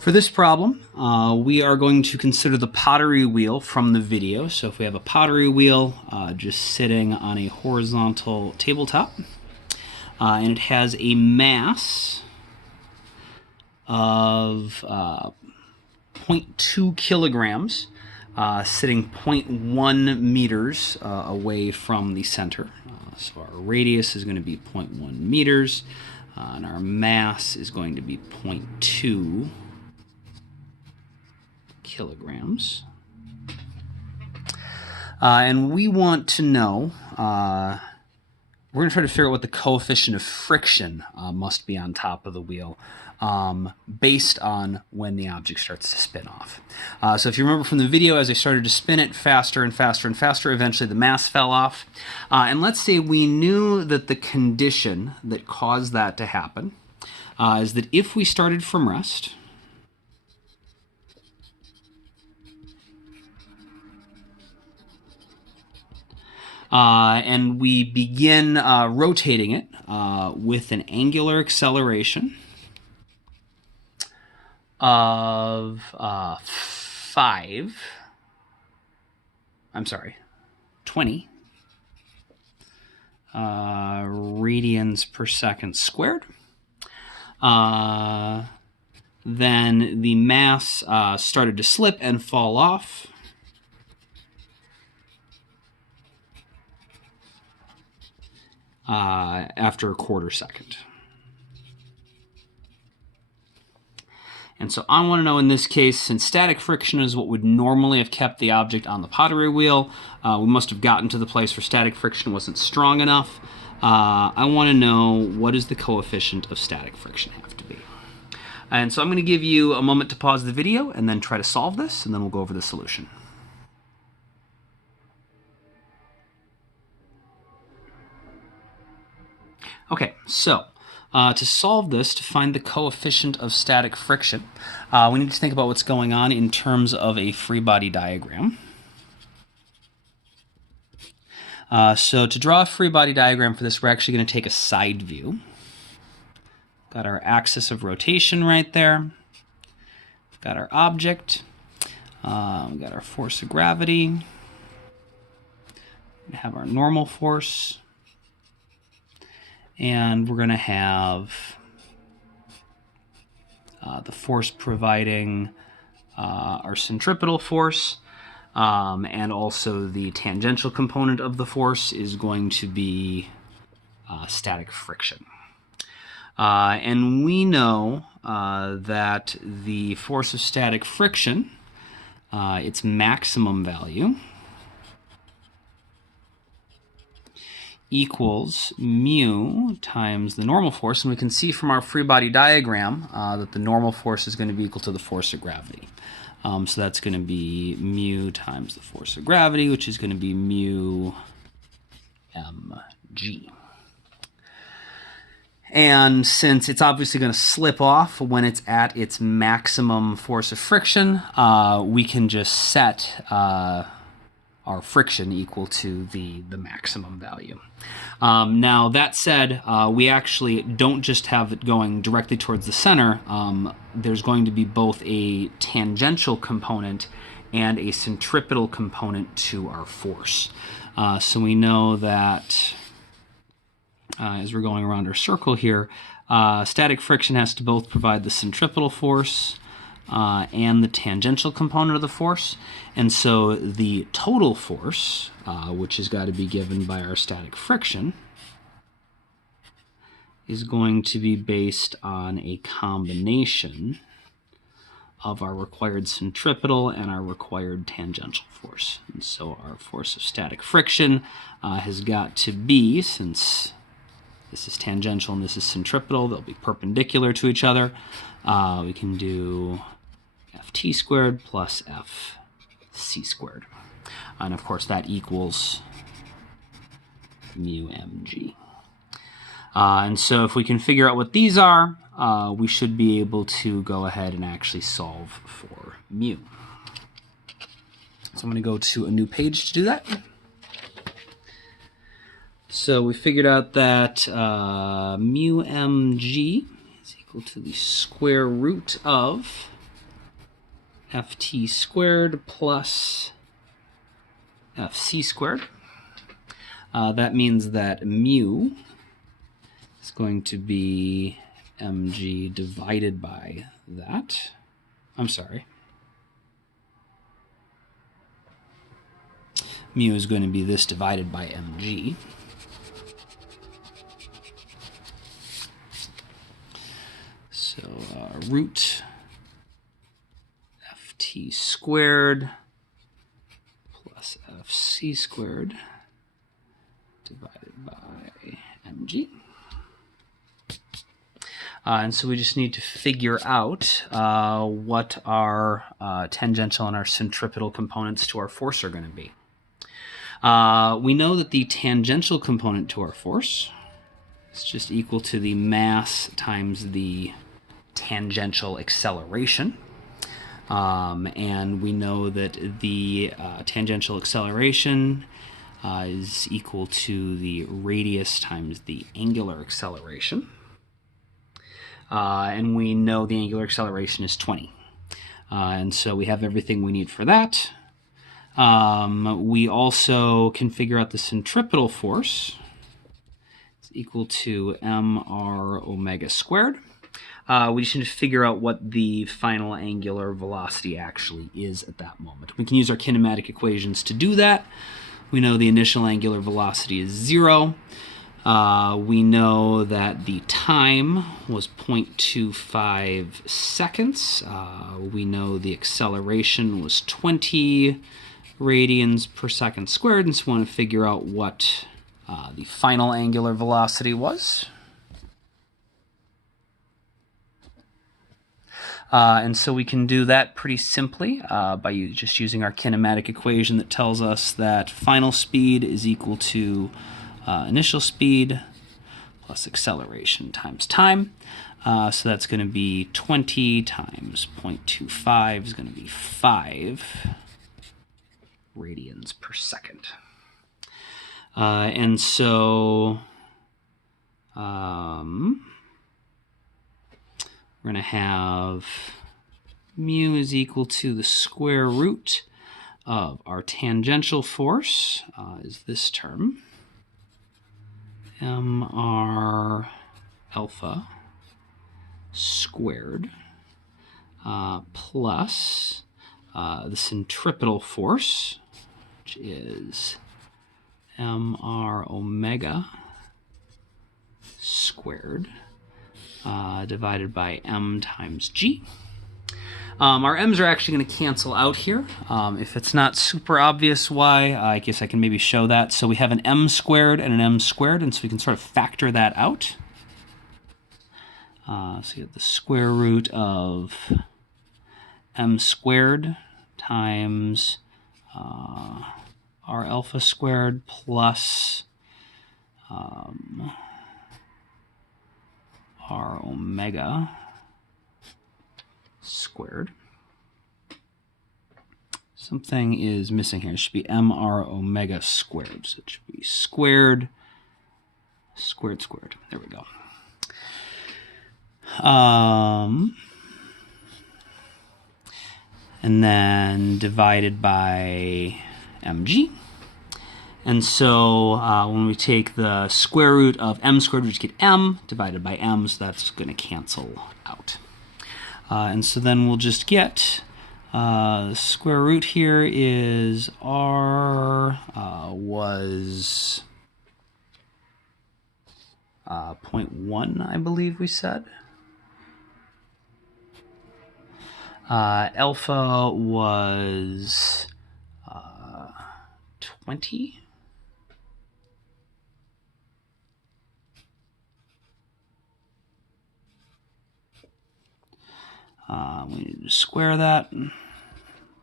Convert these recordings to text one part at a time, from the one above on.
For this problem, we are going to consider the pottery wheel from the video. So if we have a pottery wheel just sitting on a horizontal tabletop, and it has a mass of 0.2 kilograms, sitting 0.1 meters away from the center. So our radius is going to be 0.1 meters, and our mass is going to be 0.2 kilograms. And we want to know, we're going to try to figure out what the coefficient of friction must be on top of the wheel based on when the object starts to spin off. So if you remember from the video, as I started to spin it faster and faster and faster, eventually the mass fell off. And let's say we knew that the condition that caused that to happen is that if we started from rest, and we begin rotating it with an angular acceleration of 20 radians per second squared. Then the mass started to slip and fall off. After a quarter second. And so I want to know in this case, since static friction is what would normally have kept the object on the pottery wheel, we must have gotten to the place where static friction wasn't strong enough. I want to know, what does the coefficient of static friction have to be? And so I'm going to give you a moment to pause the video and then try to solve this, and then we'll go over the solution. Okay, so to solve this, to find the coefficient of static friction, we need to think about what's going on in terms of a free body diagram. So to draw a free body diagram for this, we're actually going to take a side view. Got our axis of rotation right there. We've got our object. We've got our force of gravity. We have our normal force. And we're going to have the force providing our centripetal force, and also the tangential component of the force is going to be static friction. And we know that the force of static friction, its maximum value, equals mu times the normal force, and we can see from our free body diagram that the normal force is going to be equal to the force of gravity. So that's going to be mu times the force of gravity, which is going to be mu mg. And since it's obviously going to slip off when it's at its maximum force of friction, we can just set our friction equal to the maximum value. Now, that said, we actually don't just have it going directly towards the center. There's going to be both a tangential component and a centripetal component to our force. So we know that as we're going around our circle here, static friction has to both provide the centripetal force and the tangential component of the force. And so the total force, which has got to be given by our static friction, is going to be based on a combination of our required centripetal and our required tangential force. And so our force of static friction has got to be, since this is tangential and this is centripetal, they'll be perpendicular to each other. We can do ft squared plus fc squared. And of course that equals mu mg. And so if we can figure out what these are, we should be able to go ahead and actually solve for mu. So I'm going to go to a new page to do that. So we figured out that mu mg is equal to the square root of ft squared plus fc squared. That means that mu is going to be mg divided by that. I'm sorry. Mu is going to be this divided by mg. So root ft squared plus fc squared divided by mg. And so we just need to figure out what our tangential and our centripetal components to our force are going to be. We know that the tangential component to our force is just equal to the mass times the tangential acceleration. And we know that the tangential acceleration is equal to the radius times the angular acceleration. And we know the angular acceleration is 20. And so we have everything we need for that. We also can figure out the centripetal force. It's equal to mr omega squared. We just need to figure out what the final angular velocity actually is at that moment. We can use our kinematic equations to do that. We know the initial angular velocity is 0. We know that the time was 0.25 seconds. We know the acceleration was 20 radians per second squared, and so we want to figure out what the final angular velocity was. And so we can do that pretty simply by just using our kinematic equation that tells us that final speed is equal to initial speed plus acceleration times time. So that's going to be 20 times 0.25 is going to be 5 radians per second. And so we're going to have mu is equal to the square root of our tangential force, is this term, mr alpha squared, plus the centripetal force, which is mr omega squared, divided by m times g. Our m's are actually going to cancel out here. If it's not super obvious why, I guess I can maybe show that. So we have an m squared and an m squared, and so we can sort of factor that out. So you have the square root of m squared times r alpha squared plus r omega squared. Something is missing here. It should be mr omega squared. So it should be squared, squared, squared. There we go. And then divided by mg. And so when we take the square root of m squared, we just get m divided by m, so that's going to cancel out. And so then we'll just get the square root here is r was 0.1, I believe we said. Alpha was 20. We need to square that,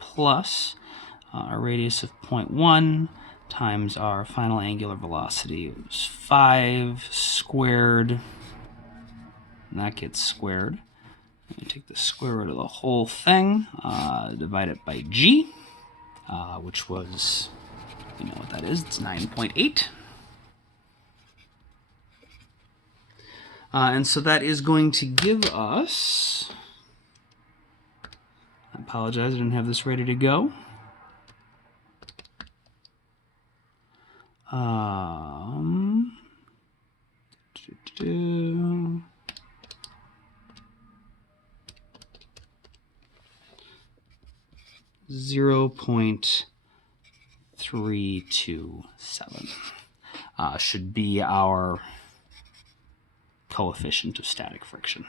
plus our radius of 0.1 times our final angular velocity. It was 5 squared, and that gets squared. We take the square root of the whole thing, divide it by g, which was, you know what that is, it's 9.8. And so that is going to give us I apologize, I didn't have this ready to go. 0.327 should be our coefficient of static friction.